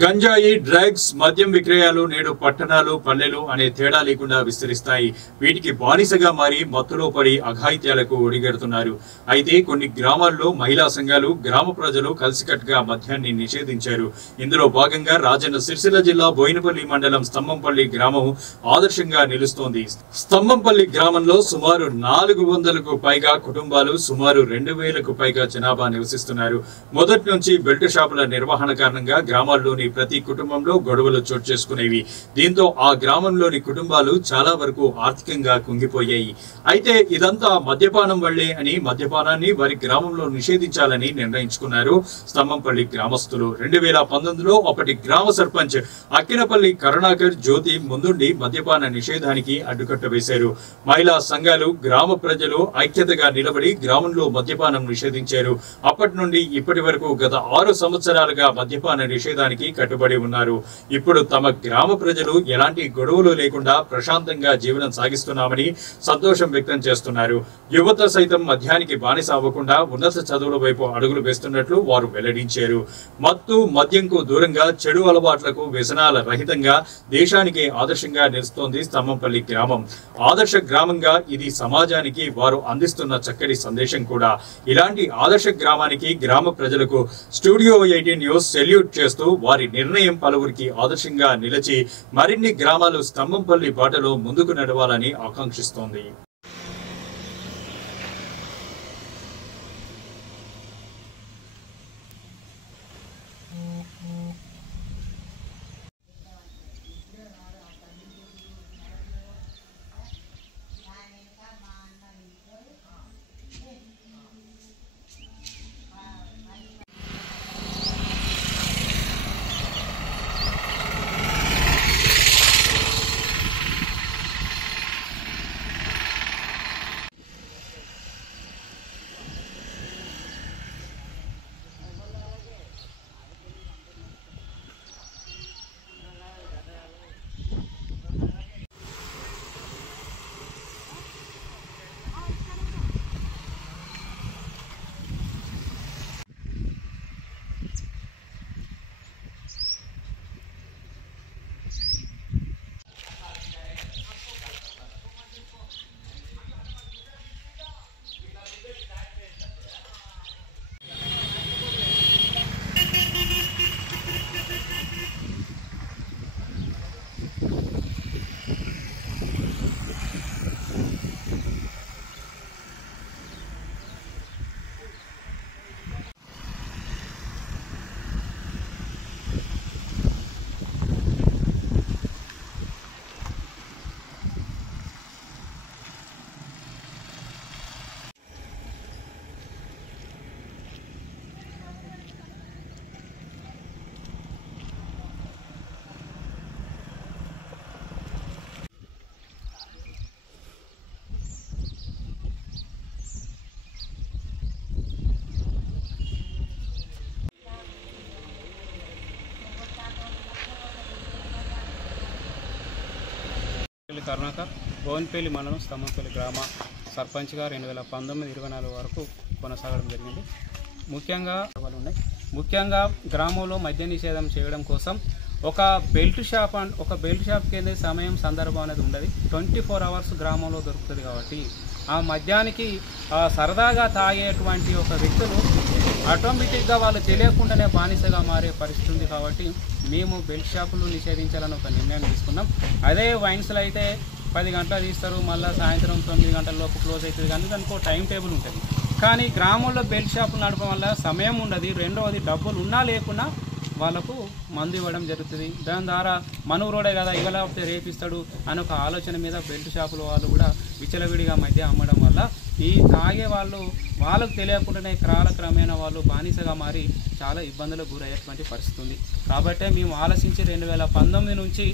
గంజాయి, డ్రగ్స్, మద్యం విక్రయాలు నేడు పట్టణాలు, పల్లెలు అనే తేడా లేకుండా విస్తరిస్తాయి. వీటికి బానిసగా మారి మత్తులో పడి అఘాయిత్యాలకు ఒడిగడుతున్నారు. అయితే కొన్ని గ్రామాల్లో మహిళా సంఘాలు, గ్రామ ప్రజలు కలిసికట్టుగా మద్యాన్ని నిషేధించారు. ఇందులో భాగంగా రాజన్న సిరిసిల్ల జిల్లా బోయినపల్లి మండలం స్తంభంపల్లి గ్రామం ఆదర్శంగా నిలుస్తోంది. స్తంభంపల్లి గ్రామంలో సుమారు 400కు పైగా కుటుంబాలు, సుమారు 2000కు పైగా జనాభా నివసిస్తున్నారు. మొదటి నుంచి బెల్ట్ షాపుల నిర్వహణ కారణంగా గ్రామాల్లోని ప్రతి కుటుంబంలో గొడవలు చోటు చేసుకునేవి. దీంతో ఆ గ్రామంలోని కుటుంబాలు చాలా వరకు ఆర్థికంగా కుంగిపోయాయి. అయితే ఇదంతా మద్యపానం వల్లే అని మద్యపానాన్ని వారి గ్రామంలో నిషేధించాలని నిర్ణయించుకున్నారు స్తంభంపల్లి గ్రామస్తులు. 2019లో అప్పటి గ్రామ సర్పంచ్ అక్కినపల్లి కరుణాకర్ జ్యోతి ముందుండి మద్యపాన నిషేధానికి అడ్డుకట్ట వేశారు. మహిళా సంఘాలు, గ్రామ ప్రజలు ఐక్యతగా నిలబడి గ్రామంలో మద్యపానం నిషేధించారు. అప్పటి నుండి ఇప్పటి వరకు గత 6 సంవత్సరాలుగా మద్యపాన నిషేధానికి కట్టుబడి ఉన్నారు. ఇప్పుడు తమ గ్రామ ప్రజలు ఎలాంటి గొడవలు లేకుండా ప్రశాంతంగా జీవనం సాగిస్తున్నామని సంతోషం వ్యక్తం చేస్తున్నారు. యువత సైతం మద్యానికి బానిస అవ్వకుండా ఉన్నత చదువుల వైపు అడుగులు వేస్తున్నట్లు వారు వెల్లడించారు. మత్తు, మద్యంకు దూరంగా చెడు అలవాట్లకు వ్యసనాల రహితంగా దేశానికి ఆదర్శంగా నిలుస్తోంది స్తంభంపల్లి గ్రామం. ఆదర్శ గ్రామంగా ఇది సమాజానికి వారు అందిస్తున్న చక్కటి సందేశం కూడా. ఇలాంటి ఆదర్శ గ్రామానికి, గ్రామ ప్రజలకు స్టూడియో 18 న్యూస్ సెల్యూట్ చేస్తూ వారి నిర్ణయం పలువురికి ఆదర్శంగా నిలిచి మరిన్ని గ్రామాలు స్తంభంపల్లి బాటలో ముందుకు నడవాలని ఆకాంక్షిస్తోంది. కరుణాకర్, బోయినపల్లి మండలం స్తంభంపల్లి గ్రామ సర్పంచ్గా 2019-24 వరకు కొనసాగడం జరిగింది. ముఖ్యంగా గ్రామంలో మద్య నిషేధం చేయడం కోసం ఒక బెల్ట్ షాప్ కింద సమయం, సందర్భం అనేది ఉండదు. 24 అవర్స్ గ్రామంలో దొరుకుతుంది. కాబట్టి ఆ మద్యానికి సరదాగా తాగేటువంటి ఒక వ్యక్తులు ఆటోమేటిక్గా వాళ్ళు తెలియకుండానే బానిసగా మారే పరిస్థితి ఉంది. కాబట్టి మేము బెల్ట్ షాపులు నిషేధించాలని ఒక నిర్ణయం తీసుకున్నాం. అదే వైన్స్లో అయితే 10 గంటలు తీస్తారు, మళ్ళీ సాయంత్రం 9 గంటల లోపు క్లోజ్ అవుతుంది. కానీ దానికి టైం టేబుల్ ఉంటుంది. కానీ గ్రామంలో బెల్ట్ షాపులు నడపడం వల్ల సమయం ఉండదు. రెండవది, డబ్బులు ఉన్నా లేకున్నా వాళ్ళకు మందు ఇవ్వడం జరుగుతుంది. దాని ద్వారా మనూరోడే కదా, ఇవ్వలేకపోతే రేపిస్తాడు అని ఒక ఆలోచన మీద బెల్ట్ షాపుల వాళ్ళు కూడా విచ్చలవిడిగా మధ్య అమ్మడం వల్ల ఈ తాగే వాళ్ళు వాళ్ళకు తెలియకుండానే కాలక్రమేణా వాళ్ళు బానిసగా మారి చాలా ఇబ్బందులకు గురయ్యేటువంటి పరిస్థితి ఉంది. కాబట్టే మేము ఆలోచించి 2019 నుంచి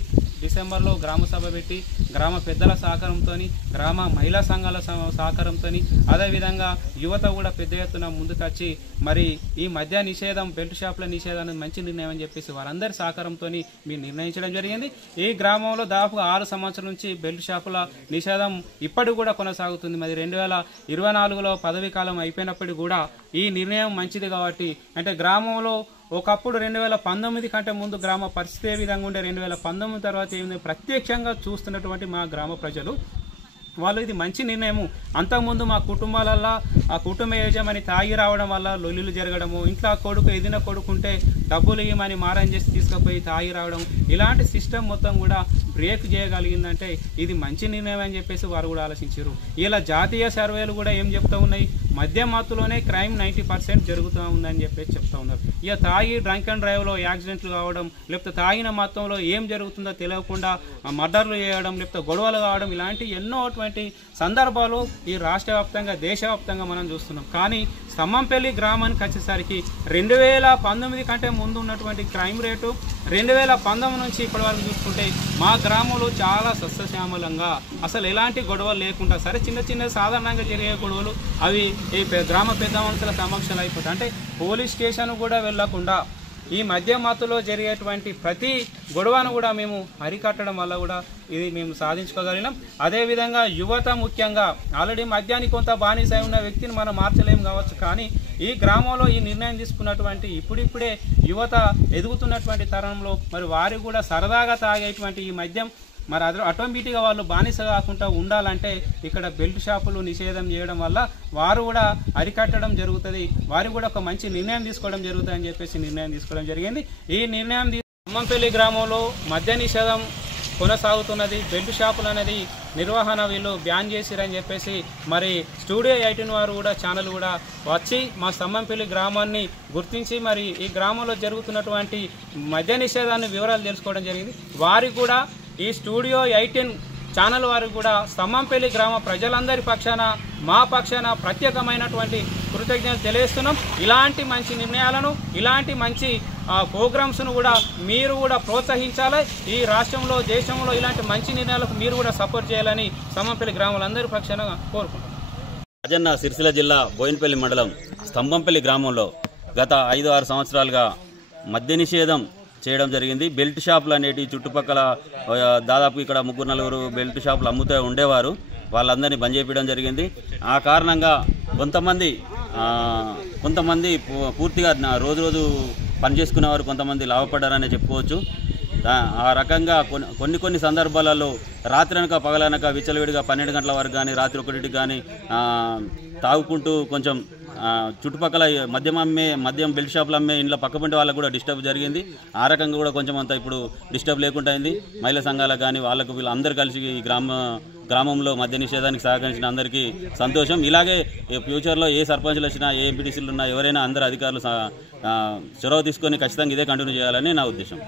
డిసెంబర్లో గ్రామ సభ పెట్టి గ్రామ పెద్దల సహకారంతో, గ్రామ మహిళా సంఘాల సహకారంతో, అదేవిధంగా యువత కూడా పెద్ద ఎత్తున ముందుకొచ్చి మరి ఈ మద్య నిషేధం, బెల్ట్ షాపుల నిషేధాన్ని మంచి నిర్ణయం అని చెప్పేసి వారందరి సహకారంతో మేము నిర్ణయించడం జరిగింది. ఈ గ్రామంలో దాదాపుగా 6 సంవత్సరాల నుంచి బెల్ట్ షాపుల నిషేధం ఇప్పటికి కూడా కొనసాగుతుంది. మరి 2024లో పదవీ కాలం అయిపోయినప్పటికీ కూడా ఈ నిర్ణయం మంచిది. కాబట్టి అంటే గ్రామంలో ఒకప్పుడు 2019 కంటే ముందు గ్రామ పరిస్థితి ఏ విధంగా ఉండే, 2019 తర్వాత ఏమైంది ప్రత్యక్షంగా చూస్తున్నటువంటి మా గ్రామ ప్రజలు వాళ్ళు ఇది మంచి నిర్ణయము. అంతకుముందు మా కుటుంబాలల్లో ఆ కుటుంబ యజమాని తాగి రావడం వల్ల లొల్లులు జరగడము, ఇంట్లో కొడుకు ఎదిన కొడుకుంటే డబ్బులు ఇవ్వమని మారం చేసి తీసుకుపోయి తాగి రావడం, ఇలాంటి సిస్టమ్ మొత్తం కూడా బ్రేక్ చేయగలిగిందంటే ఇది మంచి నిర్ణయం అని చెప్పేసి వారు కూడా ఆలోచించారు. ఇలా జాతీయ సర్వేలు కూడా ఏం చెప్తా ఉన్నాయి, మద్యం మత్తులోనే క్రైమ్ 90% జరుగుతూ ఉందని చెప్పేసి చెప్తా ఉన్నారు. ఇక తాగి డ్రంక్ అండ్ డ్రైవ్లో యాక్సిడెంట్లు కావడం, లేకపోతే తాగిన మొత్తంలో ఏం జరుగుతుందో తెలియకుండా మర్డర్లు చేయడం, లేకపోతే గొడవలు కావడం, ఇలాంటి ఎన్నో సందర్భాలు ఈ రాష్ట్ర వ్యాప్తంగా దేశవ్యాప్తంగా మనం చూస్తున్నాం. కానీ స్తంభంపల్లి గ్రామానికి వచ్చేసరికి 2019 కంటే ముందు ఉన్నటువంటి క్రైమ్ రేటు 2019 నుంచి ఇప్పటి వరకు చూసుకుంటే మా గ్రామంలో చాలా సస్యశ్యామలంగా అసలు ఎలాంటి గొడవలు లేకుండా, సరే చిన్న చిన్న సాధారణంగా జరిగే గొడవలు అవి ఈ గ్రామ పెద్ద మనుషుల సమక్షంలో అయిపోతాయి. అంటే పోలీస్ స్టేషన్ కూడా వెళ్లకుండా ఈ మద్యం మత్తులో జరిగేటువంటి ప్రతి గొడవను కూడా మేము అరికట్టడం వల్ల కూడా ఇది మేము సాధించుకోగలిగినాం. అదేవిధంగా యువత ముఖ్యంగా ఆల్రెడీ మద్యానికి కొంత బానిస ఉన్న వ్యక్తిని మనం మార్చలేము కావచ్చు, కానీ ఈ గ్రామంలో ఈ నిర్ణయం తీసుకున్నటువంటి ఇప్పుడిప్పుడే యువత ఎదుగుతున్నటువంటి తరంలో మరి వారు కూడా సరదాగా తాగేటువంటి ఈ మద్యం మరి ఆటోమేటిక్గా వాళ్ళు బానిస కాకుండా ఉండాలంటే ఇక్కడ బెల్ట్ షాపులు నిషేధం చేయడం వల్ల వారు కూడా అరికట్టడం జరుగుతుంది, వారు కూడా ఒక మంచి నిర్ణయం తీసుకోవడం జరుగుతుంది అని చెప్పేసి నిర్ణయం తీసుకోవడం జరిగింది. ఈ నిర్ణయం స్తంభంపల్లి గ్రామంలో మద్య నిషేధం కొనసాగుతున్నది. బెల్ట్ షాపులు అనేది నిర్వహణ వీళ్ళు బ్యాన్ చేసిరని చెప్పేసి మరి స్టూడియో 18 వారు కూడా ఛానల్ కూడా వచ్చి మా స్తంభంపల్లి గ్రామాన్ని గుర్తించి మరి ఈ గ్రామంలో జరుగుతున్నటువంటి మద్య నిషేధాన్ని వివరాలు తెలుసుకోవడం జరిగింది. వారికి కూడా ఈ స్టూడియో 18 ఛానల్ వారు కూడా స్తంభంపల్లి గ్రామ ప్రజలందరి పక్షాన మా పక్షాన ప్రత్యేకమైనటువంటి కృతజ్ఞతలు తెలియజేస్తున్నాం. ఇలాంటి మంచి నిర్ణయాలను, ఇలాంటి మంచి ప్రోగ్రామ్స్ను కూడా మీరు కూడా ప్రోత్సహించాలి. ఈ రాష్ట్రంలో దేశంలో ఇలాంటి మంచి నిర్ణయాలకు మీరు కూడా సపోర్ట్ చేయాలని స్తంభంపల్లి గ్రామాలందరి పక్షాన కోరుకుంటున్నాం. రాజన్న సిరిసిల్ల జిల్లా బోయినపల్లి మండలం స్తంభంపల్లి గ్రామంలో గత 5-6 సంవత్సరాలుగా మద్య నిషేధం చేయడం జరిగింది. బెల్ట్ షాపులు అనేటివి చుట్టుపక్కల దాదాపు ఇక్కడ 3-4 బెల్ట్ షాపులు అమ్ముతూ ఉండేవారు, వాళ్ళందరినీ బంద్ చేయించడం జరిగింది. ఆ కారణంగా కొంతమంది పూర్తిగా రోజు పని చేసుకునేవారు, కొంతమంది లాభపడ్డారనే చెప్పుకోవచ్చు. ఆ రకంగా కొన్ని సందర్భాలలో రాత్రి అనక పగలనక విచ్చలవిడిగా 12 గంటల వరకు కానీ రాత్రి 1కి కానీ తాగుకుంటూ కొంచెం చుట్టుపక్కల మద్యం బెల్ట్ షాపులు అమ్మే ఇంట్లో పక్కపంటి వాళ్ళకు కూడా డిస్టర్బ్ జరిగింది. ఆ రకంగా కూడా కొంచెం అంతా ఇప్పుడు డిస్టర్బ్ లేకుండా అయింది. మహిళా సంఘాలకు కానీ వాళ్ళకు వీళ్ళందరూ కలిసి ఈ గ్రామంలో మద్య నిషేధానికి సహకరించిన అందరికీ సంతోషం. ఇలాగే ఫ్యూచర్లో ఏ సర్పంచ్లు వచ్చినా, ఏ ఎంపీటీసీలు ఉన్నా ఎవరైనా అందరు అధికారులు చొరవ తీసుకొని ఖచ్చితంగా ఇదే కంటిన్యూ చేయాలని నా ఉద్దేశం.